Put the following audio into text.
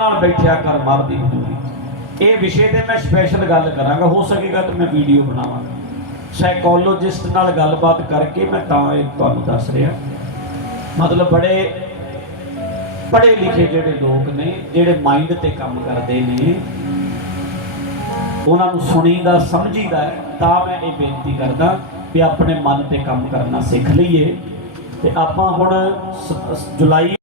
ਨਾਲ ਬੈਠਿਆ ਕਰ ਮਰ ਦੀ ਇਹ ਵਿਸ਼ੇ ਤੇ ਮੈਂ ਸਪੈਸ਼ਲ ਗੱਲ ਕਰਾਂਗਾ। ਹੋ ਸਕੇਗਾ ਤਾਂ ਮੈਂ ਵੀਡੀਓ ਬਣਾਵਾਂਗਾ। ਸਾਈਕੋਲੋਜਿਸਟ ਨਾਲ ਗੱਲਬਾਤ ਕਰਕੇ ਮੈਂ ਤਾਂ ਇਹ ਤੁਹਾਨੂੰ ਦੱਸ ਰਿਹਾ। ਮਤਲਬ ਬੜੇ ਪੜ੍ਹੇ ਲਿਖੇ ਜਿਹੜੇ ਲੋਕ ਨੇ ਜਿਹੜੇ ਮਾਈਂਡ ਤੇ ਕੰਮ ਕਰਦੇ ਨੇ ਉਹਨਾਂ ਨੂੰ ਸੁਣੀਦਾ ਸਮਝੀਦਾ ਹੈ, ਤਾਂ ਮੈਂ ਇਹ ਬੇਨਤੀ ਕਰਦਾ ਵੀ ਆਪਣੇ ਮਨ ਤੇ ਕੰਮ ਕਰਨਾ ਸਿੱਖ ਲਈਏ। ਤੇ ਆਪਾਂ ਹੁਣ ਜੁਲਾਈ